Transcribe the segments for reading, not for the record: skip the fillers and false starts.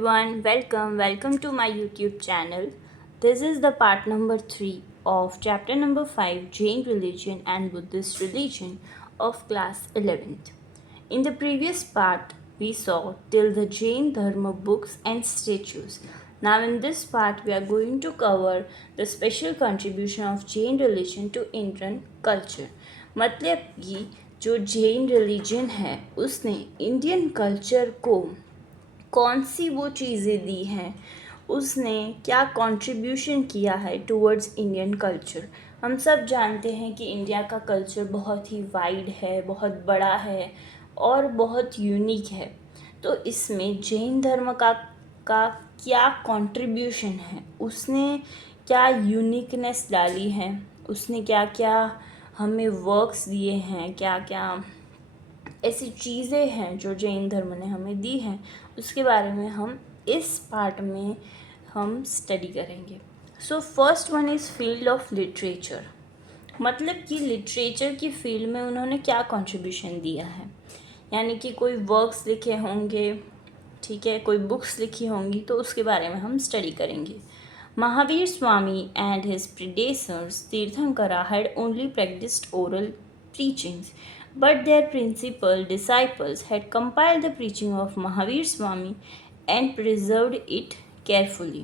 everyone, welcome to my YouTube channel. This is the part number 3 of chapter number 5, Jain religion and Buddhist religion of class 11th. In the previous part, we saw till the Jain Dharma books and statues. Now in this part, we are going to cover the special contribution of Jain religion to Indian culture. मतलब कि जो Jain religion है उसने Indian culture को कौन सी वो चीज़ें दी हैं, उसने क्या कंट्रीब्यूशन किया है टुवर्ड्स इंडियन कल्चर। हम सब जानते हैं कि इंडिया का कल्चर बहुत ही वाइड है, बहुत बड़ा है और बहुत यूनिक है। तो इसमें जैन धर्म का क्या कंट्रीब्यूशन है, उसने क्या यूनिकनेस डाली है, उसने क्या क्या हमें वर्क्स दिए हैं, क्या क्या ऐसी चीज़ें हैं जो जैन धर्म ने हमें दी हैं, उसके बारे में हम इस पार्ट में हम स्टडी करेंगे। So first one is field of literature. मतलब कि लिटरेचर की फील्ड में उन्होंने क्या कंट्रीब्यूशन दिया है, यानी कि कोई वर्क्स लिखे होंगे, ठीक है, कोई बुक्स लिखी होंगी, तो उसके बारे में हम स्टडी करेंगे। Mahavir Swami and his predecessors Tirthankara had only practiced oral preachings, but their principal disciples had compiled the preaching of Mahavir Swami and preserved it carefully.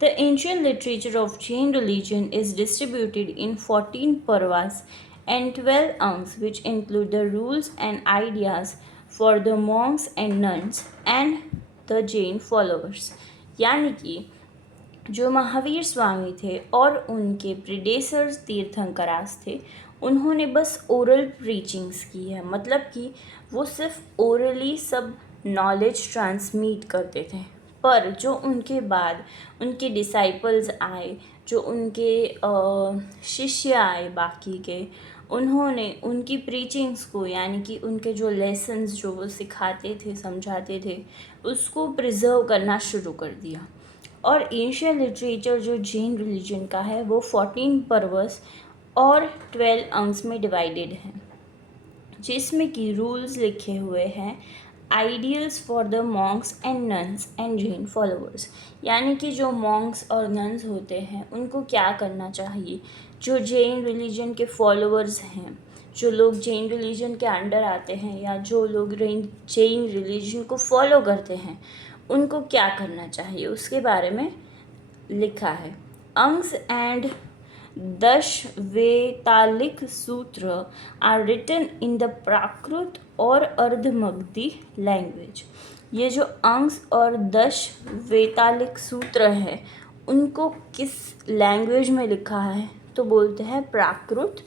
The ancient literature of Jain religion is distributed in 14 parvas and 12 angs, which include the rules and ideas for the monks and nuns and the Jain followers. यानी कि जो महावीर स्वामी थे और उनके predecessors तीर्थंकरास थे, उन्होंने बस oral preachings की है। मतलब कि वो सिर्फ ओरली सब नॉलेज ट्रांसमिट करते थे, पर जो उनके बाद उनके डिसाइपल्स आए, जो उनके शिष्य आए बाकी के, उन्होंने उनकी प्रीचिंग्स को, यानी कि उनके जो लेसन्स जो वो सिखाते थे, समझाते थे, उसको प्रिजर्व करना शुरू कर दिया। और एशियन लिटरेचर जो जैन रिलीजन का है वो 14 पर्वस और 12 अंग्स में डिवाइडेड है, जिसमें कि रूल्स लिखे हुए हैं, ideals for the Monks and nuns and Jain followers. यानी कि जो मॉन्क्स और नन्स होते हैं उनको क्या करना चाहिए, जो जैन रिलीजन के फॉलोअर्स हैं, जो लोग जैन रिलीजन के अंडर आते हैं या जो लोग जैन रिलीजन को फॉलो करते हैं, उनको क्या करना चाहिए, उसके बारे में लिखा है। अंग्स एंड दशवेतालिक सूत्र आर रिटन इन द प्राकृत और अर्धमगधी लैंग्वेज। ये जो अंग्स और दशवेतालिक सूत्र है उनको किस लैंग्वेज में लिखा है, तो बोलते हैं प्राकृत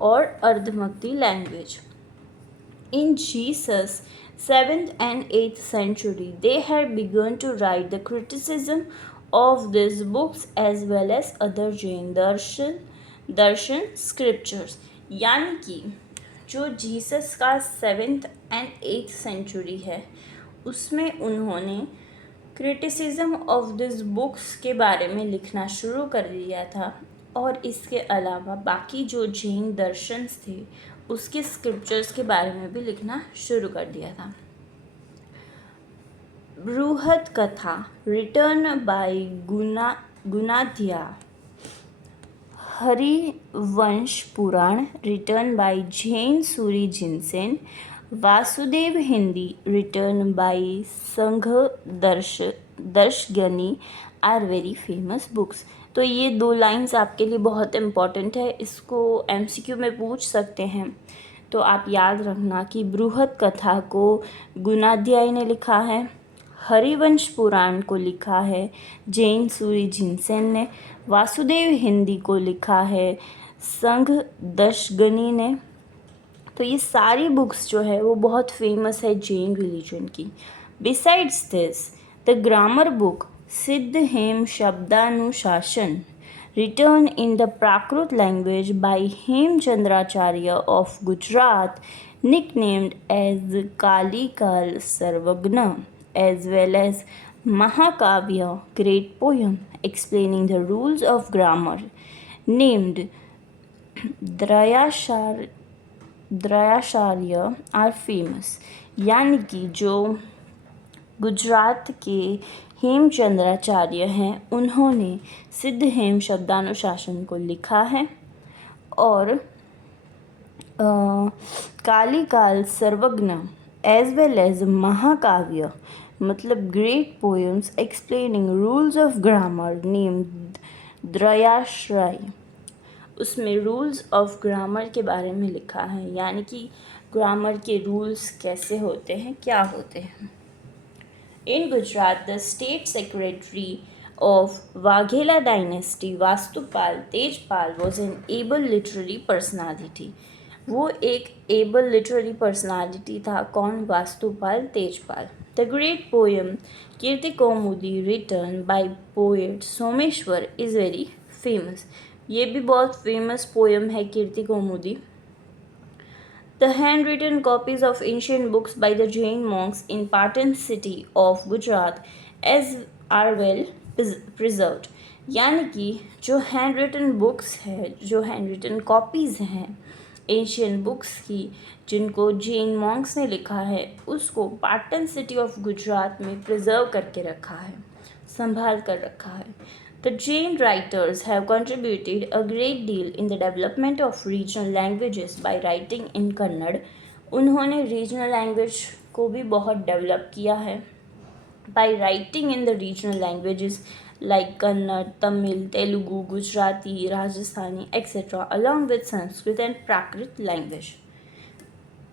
और Ardhamagadhi language. In Jesus' 7th and 8th century, they had begun to write the criticism of these books as well as other Jain darshan scriptures. यानी कि जो जीसस का 7th and 8th सेंचुरी है उसमें उन्होंने क्रिटिसिज्म ऑफ दिस बुक्स के बारे में लिखना शुरू कर दिया था, और इसके अलावा बाकी जो जैन दर्शन्स थे उसके स्क्रिप्चर्स के बारे में भी लिखना शुरू कर दिया था। Brihad Katha written by Gunadhya, Harivansha Purana written by Jain Suri Jinasena, Vasudeva Hindi written by Sangha Dasagani are very famous books. तो ये 2 लाइंस आपके लिए बहुत इम्पॉर्टेंट है, इसको MCQ में पूछ सकते हैं, तो आप याद रखना कि बृहद कथा को गुणाध्याय ने लिखा है, हरिवंश पुराण को लिखा है जैन सूरी जिनसेन ने, वासुदेव हिंदी को लिखा है संघ दर्शगनी ने। तो ये सारी बुक्स जो है वो बहुत फेमस है जैन रिलीजन की। Besides this the grammar book सिद्ध हेम शब्दानुशासन written in the Prakrit language by Hemchandracharya of Gujarat, nicknamed as Kalikal Sarvagna, as well as Mahakavya, great poem explaining the rules of grammar, named द्रयाचार्य are famous. यानी कि जो गुजरात के हेमचंद्राचार्य हैं, उन्होंने सिद्ध हेम शब्दानुशासन को लिखा है। और कालिकाल सर्वज्ञ एज वेल एज महाकाव्य मतलब great poems explaining rules of grammar named Dvyashraya, उसमें रूल्स ऑफ ग्रामर के बारे में लिखा है, यानी कि ग्रामर के रूल्स कैसे होते हैं, क्या होते हैं। In Gujarat, the state secretary of Waghela dynasty, Vastupal Tejpal, was an able literary personality. वो एक एबल लिटरेरी पर्सनालिटी था। कौन? Vastupal Tejpal. The great poem Kirti Kaumudi written by poet Someshwar is very famous. ये भी बहुत फेमस पोएम है कीर्ति कौमुदी। The handwritten copies of ancient books by the Jain monks in Patan city of Gujarat as are well preserved. यानी कि जो hand books है, जो hand copies हैं एशियन बुक्स की, जिनको जैन मॉन्क्स ने लिखा है, उसको पाटन सिटी ऑफ गुजरात में प्रिजर्व करके रखा है, संभाल कर रखा है। The Jain writers have contributed a great deal in the development of regional languages by writing in Kannada. उन्होंने रीजनल लैंग्वेज को भी बहुत डेवलप किया है by writing in the regional languages like Kannada, Tamil, Telugu, Gujarati, Rajasthani, etc. along with Sanskrit and Prakrit language.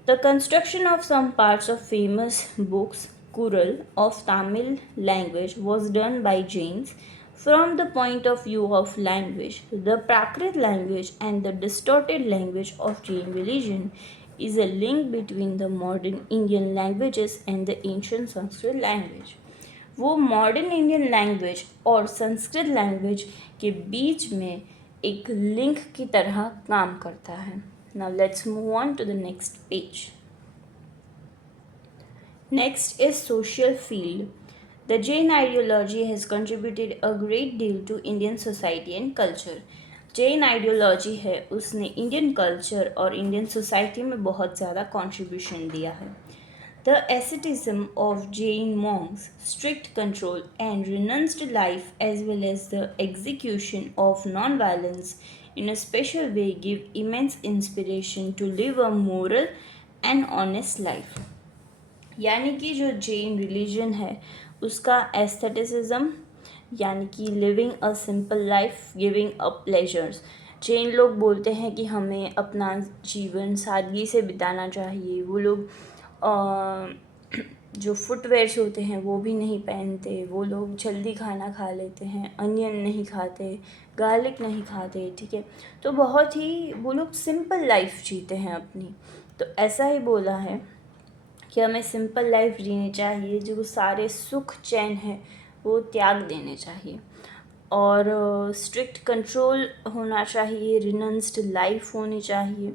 The construction of some parts of famous books, Kural, of Tamil language was done by Jains. From the point of view of language, the Prakrit language and the distorted language of Jain religion is a link between the modern Indian languages and the ancient Sanskrit language. वो modern Indian language और Sanskrit language के बीच में एक link की तरह काम करता है। Now let's move on to the next page. Next is social field. The Jain ideology has contributed a great deal to Indian society and culture. Jain ideology है, उसने इंडियन कल्चर और इंडियन सोसाइटी में बहुत ज़्यादा कंट्रीब्यूशन दिया है। The asceticism of Jain monks, strict control and renounced life as well as the execution of non-violence in a special way give immense inspiration to live a moral and honest life. यानी कि जो Jain religion है उसका aestheticism यानी कि living a simple life giving a pleasures. Jain लोग बोलते हैं कि हमें अपना जीवन सादगी से बिताना चाहिए। वो लोग जो फुटवेयर्स होते हैं वो भी नहीं पहनते। वो लोग जल्दी खाना खा लेते हैं, अनियन नहीं खाते, गार्लिक नहीं खाते, ठीक है। तो बहुत ही वो लोग सिंपल लाइफ जीते हैं अपनी। तो ऐसा ही बोला है कि हमें सिंपल लाइफ जीनी चाहिए, जो सारे सुख चैन है वो त्याग देने चाहिए और स्ट्रिक्ट कंट्रोल होना चाहिए, रिनंस्ड लाइफ होनी चाहिए,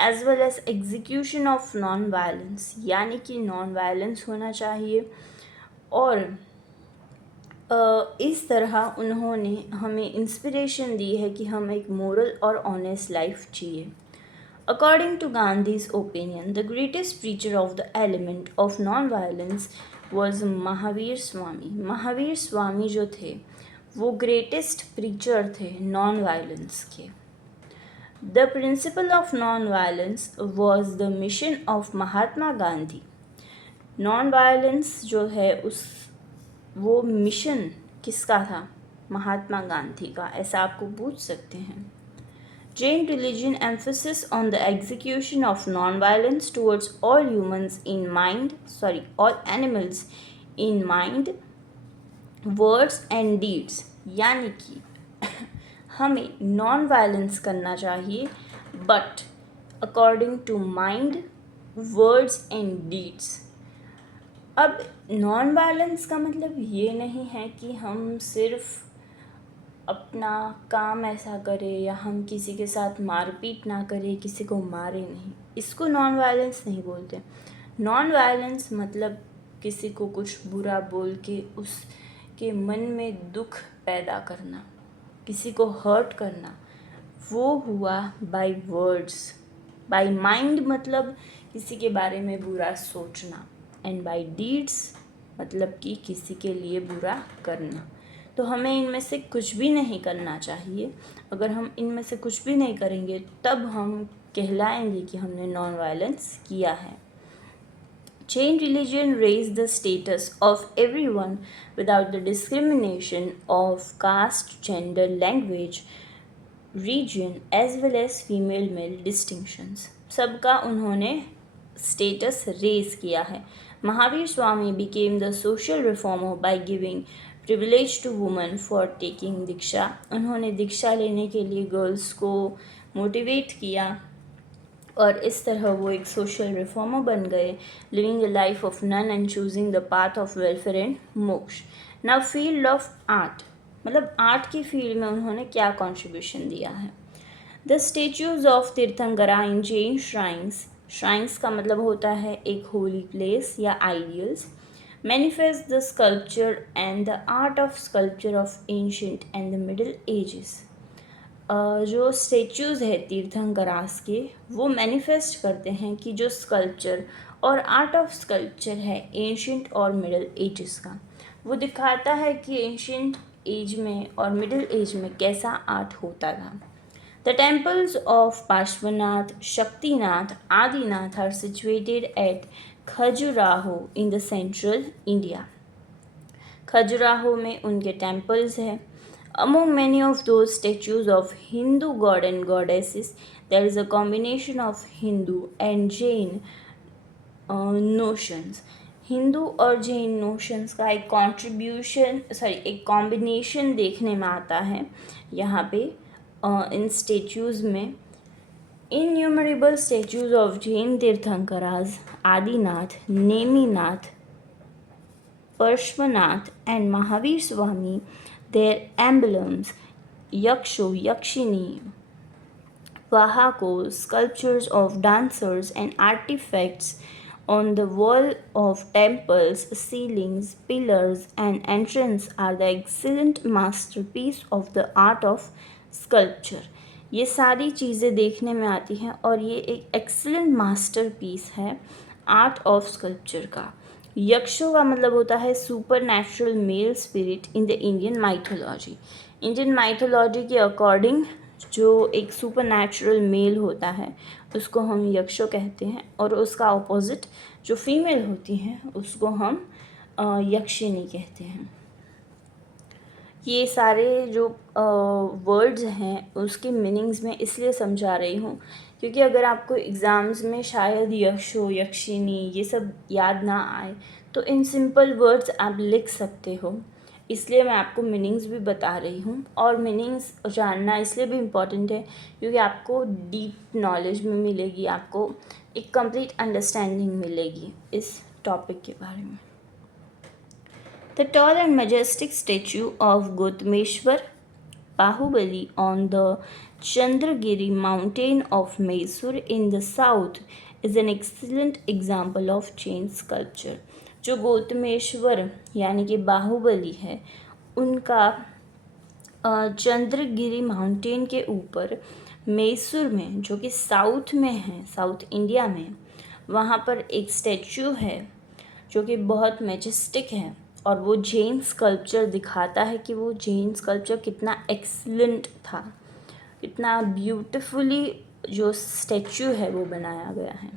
as well as execution of non violence यानी कि नॉन वायलेंस होना चाहिए। और इस तरह उन्होंने हमें इंस्पिरेशन दी है कि हम एक मोरल और ऑनेस्ट लाइफ जिए। According to Gandhi's opinion, the greatest preacher of the element of non-violence was Mahavir Swami. Mahavir Swami जो थे वो ग्रेटेस्ट प्रीचर थे नॉन वायलेंस के। The principle of non violence was the mission of Mahatma Gandhi. Non violence जो है उस वो मिशन किसका था? महात्मा गांधी का। ऐसा आपको पूछ सकते हैं। Jain religion emphasis on the execution of non-violence towards all animals in mind, words and deeds. यानी कि हमें नॉन वायलेंस करना चाहिए but according to mind, words and deeds. अब नॉन वायलेंस का मतलब ये नहीं है कि हम सिर्फ अपना काम ऐसा करें या हम किसी के साथ मारपीट ना करें, किसी को मारे नहीं, इसको नॉन वायलेंस नहीं बोलते। नॉन वायलेंस मतलब किसी को कुछ बुरा बोल के उसके मन में दुख पैदा करना, किसी को हर्ट करना, वो हुआ बाय वर्ड्स। बाय माइंड मतलब किसी के बारे में बुरा सोचना, एंड बाय डीड्स मतलब कि किसी के लिए बुरा करना। तो हमें इनमें से कुछ भी नहीं करना चाहिए। अगर हम इनमें से कुछ भी नहीं करेंगे तब हम कहलाएंगे कि हमने नॉन वायलेंस किया है। Jain religion raised the status of everyone without the discrimination of caste, gender, language, region as well as female male distinctions. सबका उन्होंने स्टेटस रेज किया है। Mahavir Swami became the social reformer by giving privilege to women for taking दीक्षा। उन्होंने दीक्षा लेने के लिए girls को motivate किया और इस तरह वो एक सोशल रिफॉर्मर बन गए, living a life of none and choosing the path of welfare and moksha. Now field of art, मतलब आर्ट की फील्ड में उन्होंने क्या कॉन्ट्रीब्यूशन दिया है। The statues of Tirthankara in Jain shrines, shrines का मतलब होता है एक होली प्लेस या ideals, manifest the sculpture and the art of sculpture of ancient and the middle ages. जो स्टेच्यूज़ है तीर्थंकरास के, वो मैनिफेस्ट करते हैं कि जो स्कल्पचर और आर्ट ऑफ स्कल्पचर है एंशियंट और मिडिल एजेस का, वो दिखाता है कि एंशियंट एज में और मिडिल एज में कैसा आर्ट होता था। The temples of Parshvanath, Shantinath, Adinath are situated at Khajuraho in the central India. Khajuraho में उनके टेम्पल्स हैं। Among many of those statues of Hindu god and goddesses, there is a combination of Hindu and Jain notions. Hindu और Jain notions का एक एक combination देखने में आता है यहाँ पे इन स्टेच्यूज़ में। Innumerable statues of Jain Tirthankaras, Adinath, Neminath, Parshvanath and Mahavir Swami, their emblems, Yaksho, Yakshini, Vahako, sculptures of dancers and artifacts on the wall of temples, ceilings, pillars and entrance are the excellent masterpiece of the art of sculpture. ये सारी चीज़ें देखने में आती हैं और ये एक एक्सीलेंट मास्टरपीस है आर्ट ऑफ स्कल्पचर का। यक्षों का मतलब होता है super natural male spirit in the Indian mythology. Indian mythology के अकॉर्डिंग जो एक सुपर नेचुरल मेल होता है उसको हम यक्षो कहते हैं, और उसका ऑपोजिट जो फीमेल होती हैं उसको हम यक्षिनी कहते हैं। ये सारे जो वर्ड्स हैं उसके मीनिंग्स मैं इसलिए समझा रही हूँ क्योंकि अगर आपको एग्ज़ाम्स में शायद यक्षो, यक्षिनी ये सब याद ना आए तो इन सिंपल वर्ड्स आप लिख सकते हो, इसलिए मैं आपको मीनिंग्स भी बता रही हूँ। और मीनिंग्स जानना इसलिए भी इम्पॉर्टेंट है क्योंकि आपको डीप नॉलेज में मिलेगी, आपको एक कंप्लीट अंडरस्टैंडिंग मिलेगी इस टॉपिक के बारे में। The tall and majestic statue of Gautameshwar Bahubali on the Chandragiri mountain of Mysore in the south is an excellent example of Jain sculpture. जो गौतमेश्वर यानी कि बाहुबली है उनका चंद्रगिरी माउंटेन के ऊपर मैसूर में, जो कि साउथ में है, साउथ इंडिया में, वहाँ पर एक स्टैचू है जो कि बहुत मैजेस्टिक है और वो जैन स्कल्पचर दिखाता है कि वो जैन स्कल्पचर कितना एक्सीलेंट था, कितना ब्यूटिफुली जो स्टैचू है वो बनाया गया है।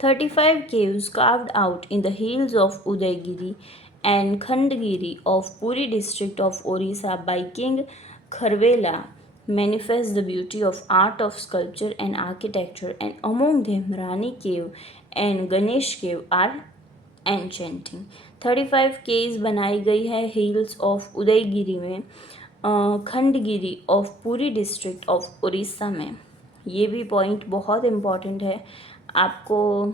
35 caves carved out in the hills of Udaygiri and Khandagiri of Puri district of Orissa by King Kharvela manifest the beauty of art of sculpture and architecture, and among them Rani cave and Ganesh cave are enchanting। 35 caves बनाई गई है hills of Udayagiri में, Khandagiri of पूरी district of Orissa में। ये भी point बहुत important है, आपको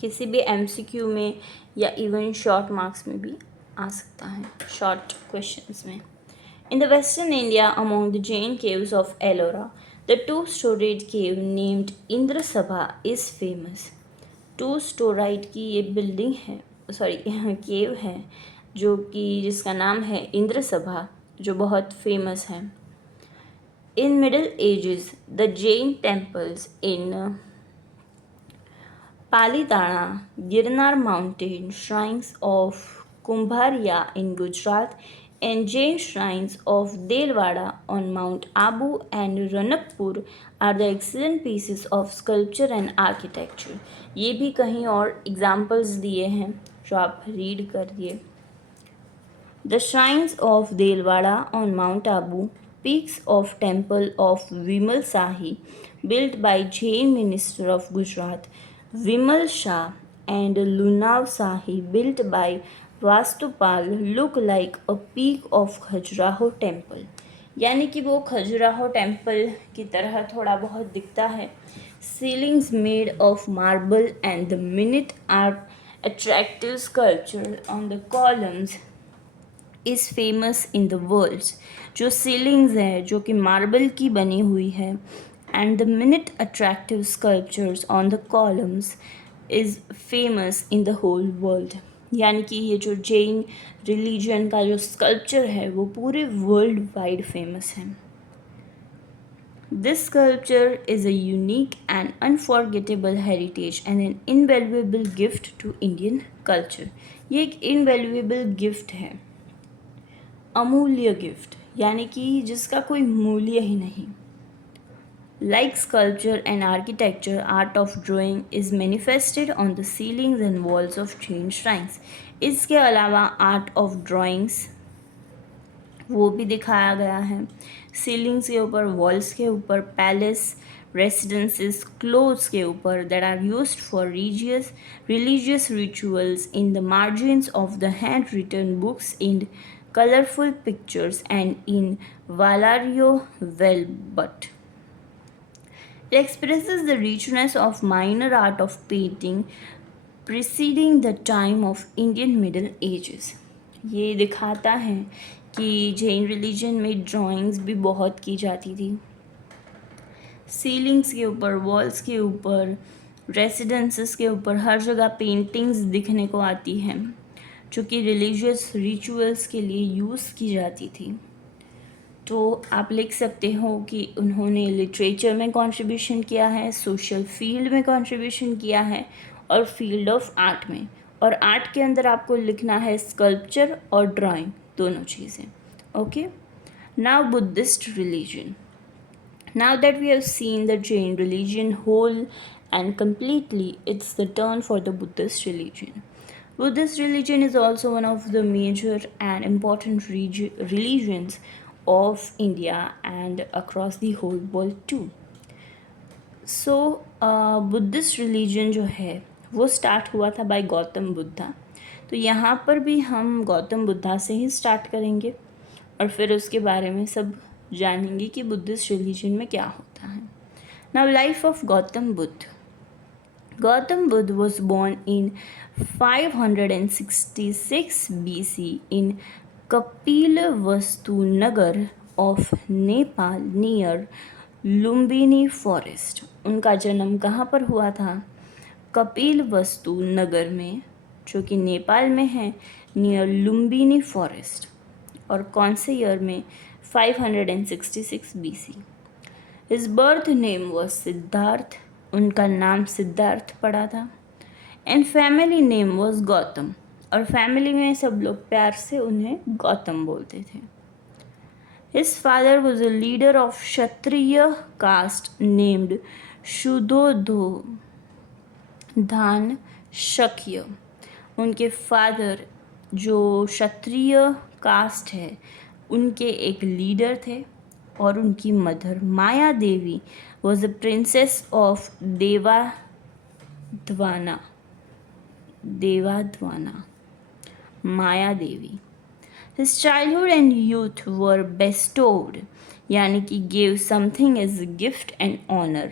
किसी भी एमसीक्यू में या इवन शॉर्ट मार्क्स में भी आ सकता है, शॉर्ट क्वेश्चंस में। In the western India among the Jain caves of Ellora the 2-storied cave named Indra सभा इज़ फेमस। 2-storied की ये बिल्डिंग है, केव है जो कि जिसका नाम है इंद्र सभा, जो बहुत फेमस है। In middle ages the Jain temples in Palitana, Girnar Mountain, shrines of Kumbharia in Gujarat, and Jain shrines of Delwada on Mount Abu and Ranakpur are the excellent pieces of sculpture and architecture. ये भी कहीं और examples दिए हैं जो आप read करिए. The shrines of Delwada on Mount Abu, peaks of temple of Vimal Sahi, built by Jain minister of Gujarat, Vimal Shah, and Lunav Sahi, built by Vastupal, look like a peak of Khajuraho temple. यानी कि वो Khajuraho temple की तरह थोड़ा बहुत दिखता है. Ceilings made of marble and the minute are attractive sculpture on the columns is famous in the world. जो सीलिंग्स है जो कि मार्बल की बनी हुई है and the minute attractive sculptures on the columns is famous in the whole world. यानी कि ये जो जैन रिलीजन का जो स्कल्पचर है वो पूरे वर्ल्ड वाइड फेमस है. This sculpture is a unique and unforgettable heritage and an invaluable gift to Indian culture. ये एक invaluable gift है, अमूल्य गिफ्ट, यानी कि जिसका कोई मूल्य ही नहीं. Like sculpture and architecture, art of drawing is manifested on the ceilings and walls of Jain shrines. इसके अलावा आर्ट ऑफ ड्राइंग्स वो भी दिखाया गया है सीलिंग्स के ऊपर, वॉल्स के ऊपर, पैलेस, रेसिडेंसेस, क्लोथ्स के ऊपर that are used for religious rituals, in the margins of the handwritten books, in colorful pictures, and in Valario Velbut. It expresses the richness of minor art of painting preceding the time of Indian Middle Ages. ये दिखाता है कि Jain religion में drawings भी बहुत की जाती थी. सीलिंग्स के ऊपर, वॉल्स के ऊपर, रेसिडेंसेस के ऊपर हर जगह पेंटिंग्स दिखने को आती हैं जो कि रिलीजियस रिचुअल्स के लिए यूज़ की जाती थी. तो आप लिख सकते हो कि उन्होंने लिटरेचर में कंट्रीब्यूशन किया है, सोशल फील्ड में कंट्रीब्यूशन किया है और फील्ड ऑफ आर्ट में. और आर्ट के अंदर आपको लिखना है स्कल्पचर और ड्राइंग, दोनों चीज़ें. Okay, now Buddhist religion. Now that we have seen the Jain religion whole and completely, it's the turn for the Buddhist religion. Buddhist religion is also one of the major and important religions of India and across the whole world too. So, Buddhist religion जो है वो start हुआ था bye Gautam Buddha. तो यहाँ पर भी हम गौतम बुद्धा से ही स्टार्ट करेंगे और फिर उसके बारे में सब जानेंगे कि बुद्धिस्ट रिलीजन में क्या होता है. Now life of Gautam Buddha. Gautam Buddha was born in 566 BC in Kapilavastu Nagar of Nepal near Lumbini forest. उनका जन्म कहाँ पर हुआ था? कपिलवस्तु नगर में, जो कि नेपाल में है, नियर लुम्बिनी फॉरेस्ट. और कौन से ईयर में? 566 BC. His birth name was Siddharth. उनका नाम सिद्धार्थ पड़ा था. And family name was Gautam. और फैमिली में सब लोग प्यार से उन्हें गौतम बोलते थे. His father was a leader of Kshatriya caste named Shuddhodhan शक्य. उनके फादर जो क्षत्रिय कास्ट है उनके एक लीडर थे और उनकी mother Maya Devi was a princess of Devadhvana. Maya Devi. His childhood and youth were bestowed, यानी कि gave something as a gift and honor,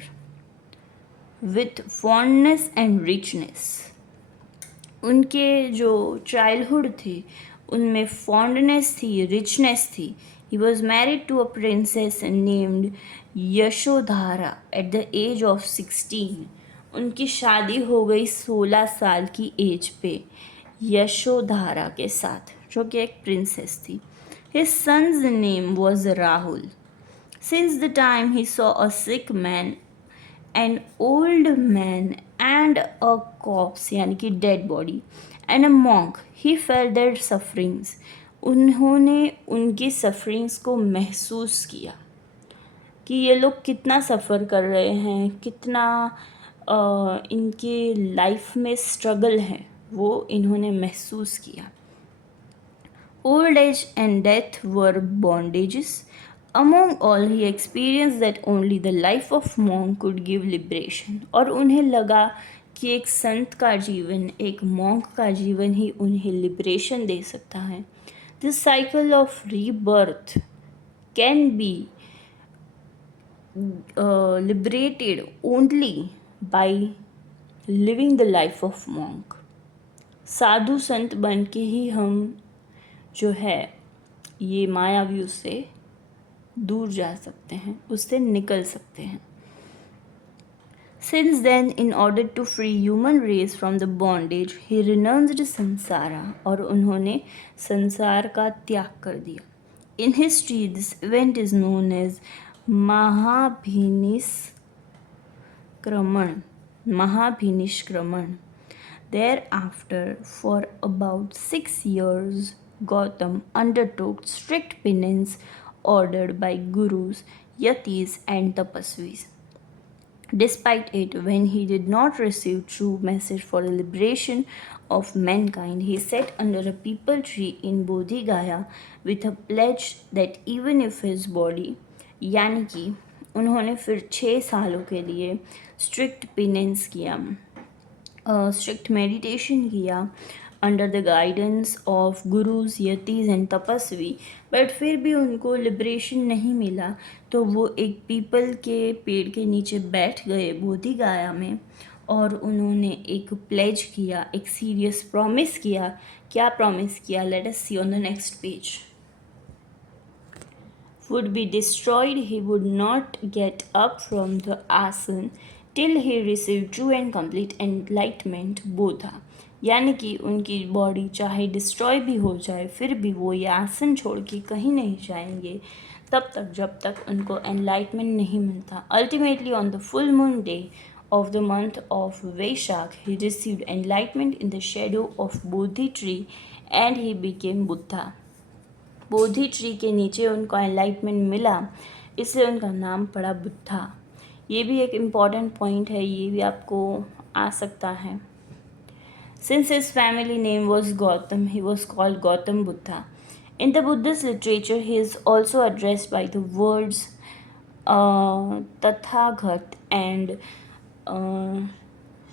with fondness and richness. उनके जो चाइल्डहुड थे उनमें फॉन्डनेस थी, रिचनेस थी. He was married to a princess named यशोधारा at the age of 16. उनकी शादी हो गई 16 साल की एज पे यशोधारा के साथ, जो कि एक प्रिंसेस थी. His son's name was Rahul. Since the time he saw a sick man, an old man and a corpse यानी कि dead body and a monk. He felt their sufferings. उन्होंने उनकी sufferings को महसूस किया कि ये लोग कितना सफ़र कर रहे हैं, कितना इनके लाइफ में स्ट्रगल है, वो इन्होंने महसूस किया. Old age and death were bondages. Among all, he experienced that only the life of monk could give liberation. और उन्हें लगा कि एक संत का जीवन, एक monk का जीवन ही उन्हें liberation दे सकता है. This cycle of rebirth can be liberated only by living the life of monk. साधु संत बन के ही हम जो है ये मायावी से दूर जा सकते हैं, उससे निकल सकते हैं. Since then, in order to free human race from the bondage, he renounced samsara. और उन्होंने संसार का त्याग कर दिया. In history, this event is known as Mahabhinishkraman. Thereafter, for about 6 years, Gautam undertook strict penance ordered by gurus, yatis, and tapasvis. Despite it, when he did not receive true message for the liberation of mankind, he sat under a peepal tree in Bodhi Gaya with a pledge that even if his body, यानी कि उन्होंने फिर 6 सालों के लिए strict penance किया, strict meditation किया under the guidance of gurus, yatis and tapasvi, but फिर भी उनको लिबरेशन नहीं मिला. तो वो एक पीपल के पेड़ के नीचे बैठ गए बोधि गाया में और उन्होंने एक प्लेज किया, एक सीरियस प्रॉमिस किया. क्या प्रॉमिस किया? Let us see on the next page. Would be destroyed, he would not get up from the asan till he received true and complete enlightenment bodha. यानी कि उनकी बॉडी चाहे destroy भी हो जाए फिर भी वो ये आसन छोड़ के कहीं नहीं जाएंगे तब तक जब तक उनको एनलाइटमेंट नहीं मिलता. Ultimately on the full moon day of the month of Vaishak, he received enlightenment in the shadow of Bodhi tree and he became Buddha. Bodhi tree के नीचे उनको एनलाइटमेंट मिला, इसलिए उनका नाम पड़ा बुद्धा. ये भी एक इम्पॉर्टेंट पॉइंट है, ये भी आपको आ सकता है. Since his family name was Gautam, he was called Gautam Buddha. In the Buddhist literature he is also addressed by the words Tathagata and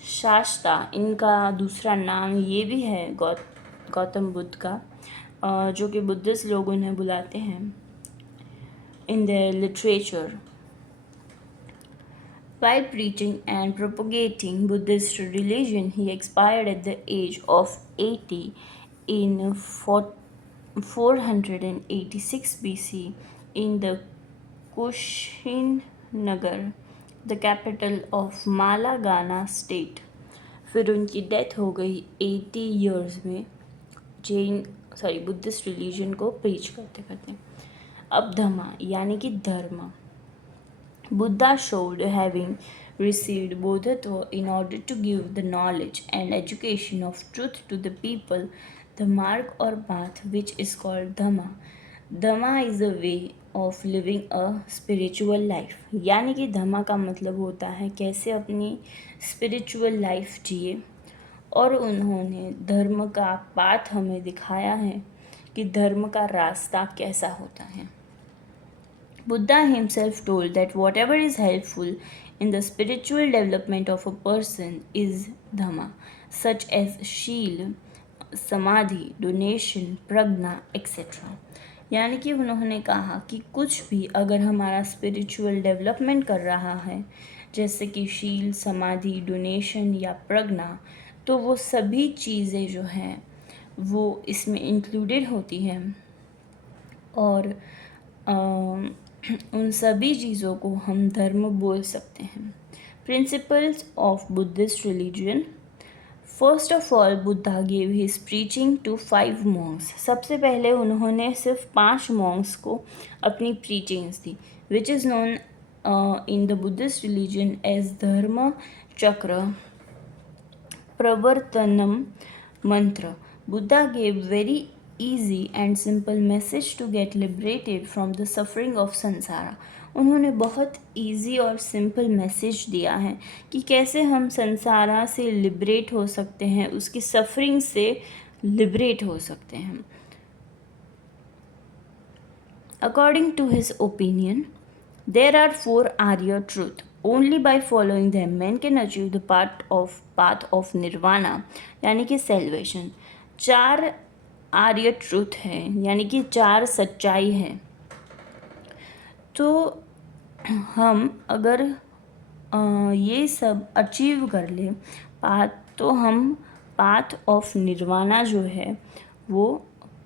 Shasta. इनका दूसरा नाम ये भी है गौतम बुद्ध का, जो कि बुद्धिस्ट लोग उन्हें बुलाते हैं in their literature. While preaching and propagating Buddhist religion, he expired at the age of 80 in 486 BC in the Kushinagar, the capital of Malagana state. फिर उनकी डेथ हो गई 80 years में बुद्धिस्ट रिलीजन को प्रीच करते करते. अब धम्मा यानी कि धर्म. Buddha showed having received bodhatva in order to give the knowledge and education of truth to the people, the mark or path which is called dhamma. Dhamma is a way of living a spiritual life. यानी कि धम्मा का मतलब होता है कैसे अपनी spiritual life जिए, और उन्होंने धर्म का पाथ हमें दिखाया है कि धर्म का रास्ता कैसा होता है. Buddha himself told that whatever is helpful in the spiritual development of a person is dhamma, such as शील, समाधि, डोनेशन, प्रज्ञा etc. यानी कि उन्होंने कहा कि कुछ भी अगर हमारा स्पिरिचुअल डेवलपमेंट कर रहा है, जैसे कि शील, समाधि, डोनेशन या प्रज्ञा, तो वो सभी चीज़ें जो हैं वो इसमें इंक्लूडेड होती हैं. और उन सभी चीज़ों को हम धर्म बोल सकते हैं. Principles of Buddhist religion. First of all, Buddha gave his preaching to 5 monks. सबसे पहले उन्होंने सिर्फ 5 मॉन्क्स को अपनी प्रीचिंग्स दी, which is known in the Buddhist religion as Dharma Chakra. Pravartanam mantra. Buddha gave very easy and simple message to get liberated from the suffering of संसारा. उन्होंने बहुत इजी और सिंपल मैसेज दिया है कि कैसे हम संसारा से लिबरेट हो सकते हैं, उसकी सफरिंग से लिबरेट हो सकते हैं. According to his opinion, there are 4 Arya truth. Only by following them man can achieve the path of nirvana, यानी कि salvation. 4 आर्य ट्रूथ है, यानी कि 4 सच्चाई है. तो हम अगर ये सब अचीव कर लें तो हम पाथ ऑफ निर्वाणा जो है वो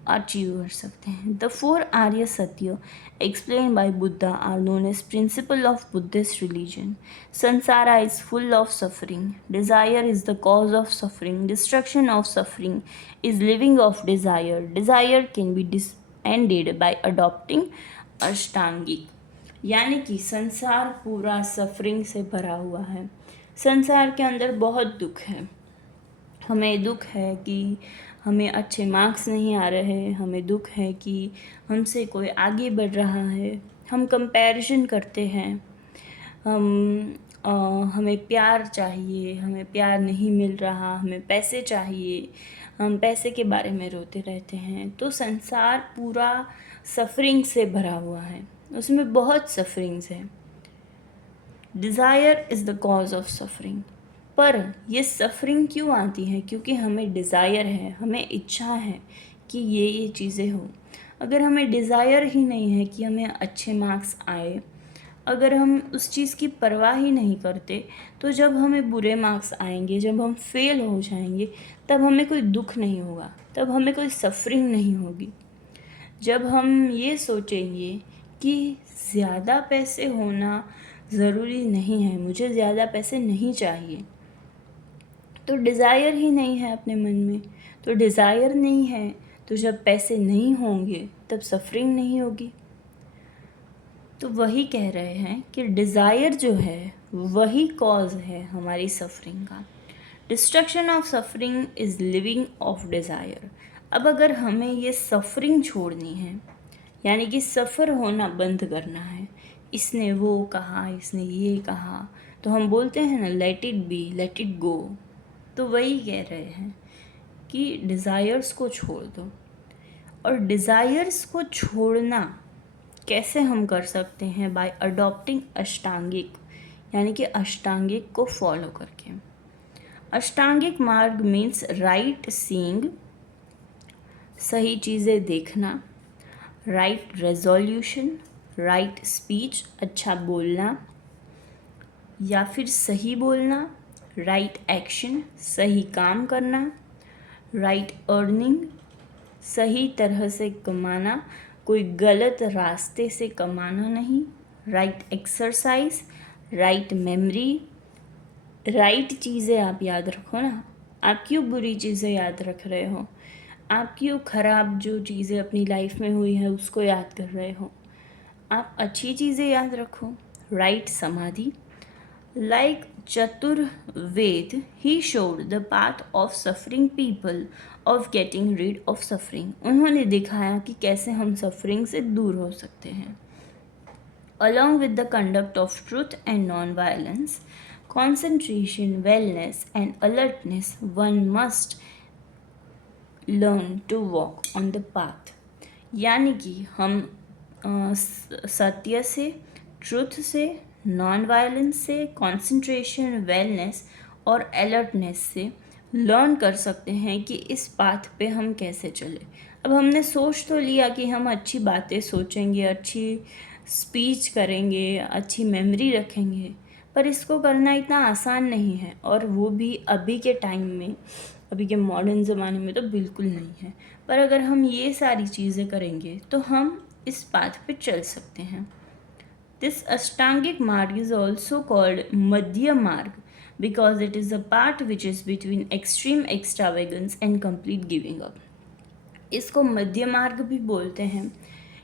अचीव कर सकते हैं. द 4 आर्य सत्य explained by Buddha are known as principle of Buddhist religion. Sansara is full of suffering. Desire is the cause of suffering. Destruction of suffering is living of desire. Desire can be ended by adopting अष्टांगिक. यानी कि संसार पूरा suffering से भरा हुआ है. संसार के अंदर बहुत दुख है. हमें दुख है कि हमें अच्छे मार्क्स नहीं आ रहे, हमें दुख है कि हमसे कोई आगे बढ़ रहा है, हम कंपैरिजन करते हैं, हमें प्यार चाहिए, हमें प्यार नहीं मिल रहा, हमें पैसे चाहिए, हम पैसे के बारे में रोते रहते हैं. तो संसार पूरा सफरिंग से भरा हुआ है, उसमें बहुत सफरिंग्स है. Desire is the cause of suffering. पर ये सफरिंग क्यों आती है? क्योंकि हमें डिज़ायर है, हमें इच्छा है कि ये चीज़ें हो. अगर हमें डिज़ायर ही नहीं है कि हमें अच्छे मार्क्स आए, अगर हम उस चीज़ की परवाह ही नहीं करते, तो जब हमें बुरे मार्क्स आएंगे, जब हम फेल हो जाएंगे, तब हमें कोई दुख नहीं होगा, तब हमें कोई सफरिंग नहीं होगी. जब हम ये सोचेंगे कि ज़्यादा पैसे होना ज़रूरी नहीं है, मुझे ज़्यादा पैसे नहीं चाहिए, तो डिज़ायर ही नहीं है अपने मन में. तो डिज़ायर नहीं है, तो जब पैसे नहीं होंगे तब सफरिंग नहीं होगी. तो वही कह रहे हैं कि डिज़ायर जो है वही कॉज है हमारी सफरिंग का. Destruction of suffering is living of desire. अब अगर हमें ये सफरिंग छोड़नी है, यानी कि सफ़र होना बंद करना है, इसने वो कहा, इसने ये कहा, तो हम बोलते हैं ना let it be, let it go. तो वही कह रहे हैं कि डिज़ायर्स को छोड़ दो. और डिज़ायर्स को छोड़ना कैसे हम कर सकते हैं? बाय अडॉप्टिंग अष्टांगिक, यानी कि अष्टांगिक को फॉलो करके. अष्टांगिक मार्ग मीन्स राइट सीइंग, सही चीज़ें देखना, राइट रेजोल्यूशन, राइट स्पीच, अच्छा बोलना या फिर सही बोलना, राइट एक्शन, सही काम करना, राइट अर्निंग, सही तरह से कमाना, कोई गलत रास्ते से कमाना नहीं, right exercise, write memory. Right चीज़ें आप याद रखो ना. आप क्यों बुरी चीज़ें याद रख रहे हो? आप क्यों ख़राब जो चीज़ें अपनी लाइफ में हुई है उसको याद कर रहे हो? आप अच्छी चीज़ें याद रखो. राइट समाधि. Like Chaturved, he showed the path of suffering people of getting rid of suffering. उन्होंने दिखाया कि कैसे हम सफरिंग से दूर हो सकते हैं. Along with the conduct of truth and non-violence, concentration, wellness and alertness, one must learn to walk on the path. यानी कि हम सत्य से, ट्रुथ से, नॉन वायलेंस से, कंसंट्रेशन, वेलनेस और अलर्टनेस से लर्न कर सकते हैं कि इस पाथ पे हम कैसे चलें. अब हमने सोच तो लिया कि हम अच्छी बातें सोचेंगे, अच्छी स्पीच करेंगे, अच्छी मेमोरी रखेंगे, पर इसको करना इतना आसान नहीं है. और वो भी अभी के टाइम में, अभी के मॉडर्न ज़माने में तो बिल्कुल नहीं है. पर अगर हम ये सारी चीज़ें करेंगे तो हम इस पाथ पे चल सकते हैं. This Ashtangic Marg is also called Madhya Marg because it is a part which is between extreme extravagance and complete giving up. इसको मध्य मार्ग भी बोलते हैं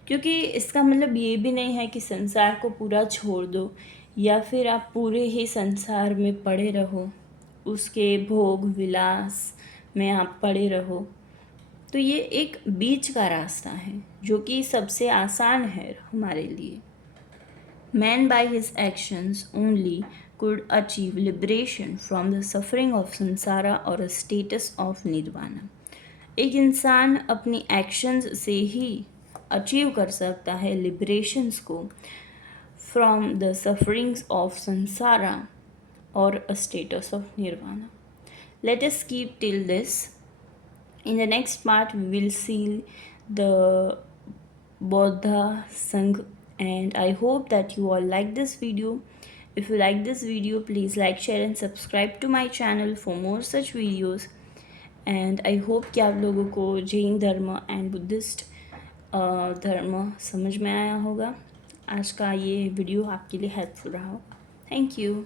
क्योंकि इसका मतलब ये भी नहीं है कि संसार को पूरा छोड़ दो या फिर आप पूरे ही संसार में पड़े रहो. उसके भोग विलास में आप पड़े रहो। तो ये एक बीच का रास्ता है जो कि सबसे आसान है हमारे लिए। Man by his actions only could achieve liberation from the suffering of samsara or a status of nirvana. एक इंसान अपनी एक्शंस से ही अचीव कर सकता है लिबरेशंस को from the sufferings of samsara और a status of nirvana. Let us keep till this. In the next part, we will see the Bodha Sangh, and I hope that you all like this video. If you like this video, please like, share and subscribe to my channel for more such videos. And I hope कि आप लोगों को जैन धर्म and Buddhist धर्म समझ में आया होगा. आज का ये वीडियो आपके लिए हेल्पफुल रहा होगा. Thank you.